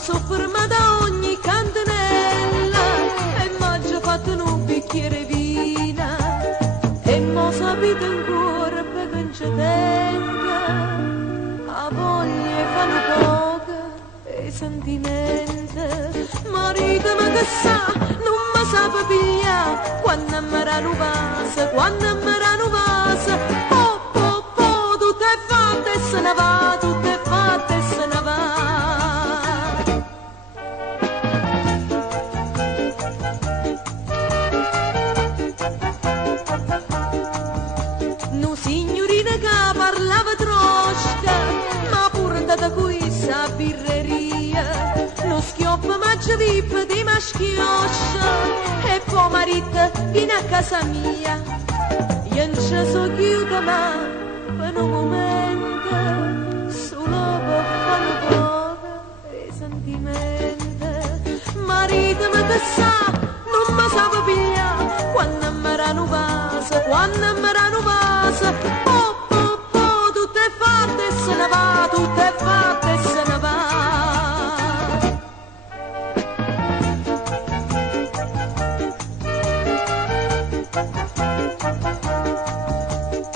sofferma da ogni cantinella e m'ha fatto un bicchiere vina e mo sapete ancora perché non ci tenga a voglia fanno poca e sentimenti marito ma che sa non mi sa pigliare quando mi rano passa quando mi rano passa tutto è fatto e se ne va tutto è fatto e se ne va. No signorina che parlava trosca ma pure da qui sa birreria non schioppa mangia vip di maschioscia e poi marito viene a casa mia io non ci so chiusa ma per un momento solo per fare poca e sentimenti marito ma che sa non mi sa pigliare quando mi rano passa quando mi rano passa tutto è fatto e se ne va tutto è fatto e se ne va.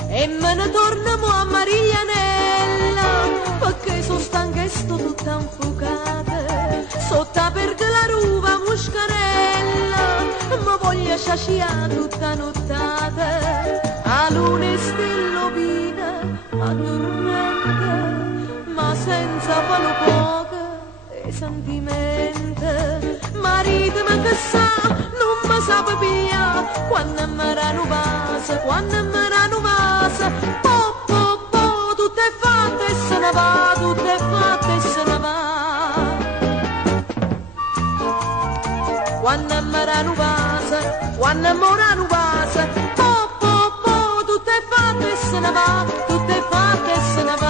E me ne torniamo a Mariglianella perché sono stanca e sto tutta infuocata sotto perché la ruva muscarella ma voglio sciasciare tutta nottata a luna e stellovina addormenta ma senza palo poca e sentimenti marito ma che sa non mi sa pigliare quando mi rano passa quando mi rano passa tutto è fatto e se ne va tutto è fatto e se ne va quando mi rano passa quando mi rano passa tutto è fatto e se ne va tutto è fatto e se ne va.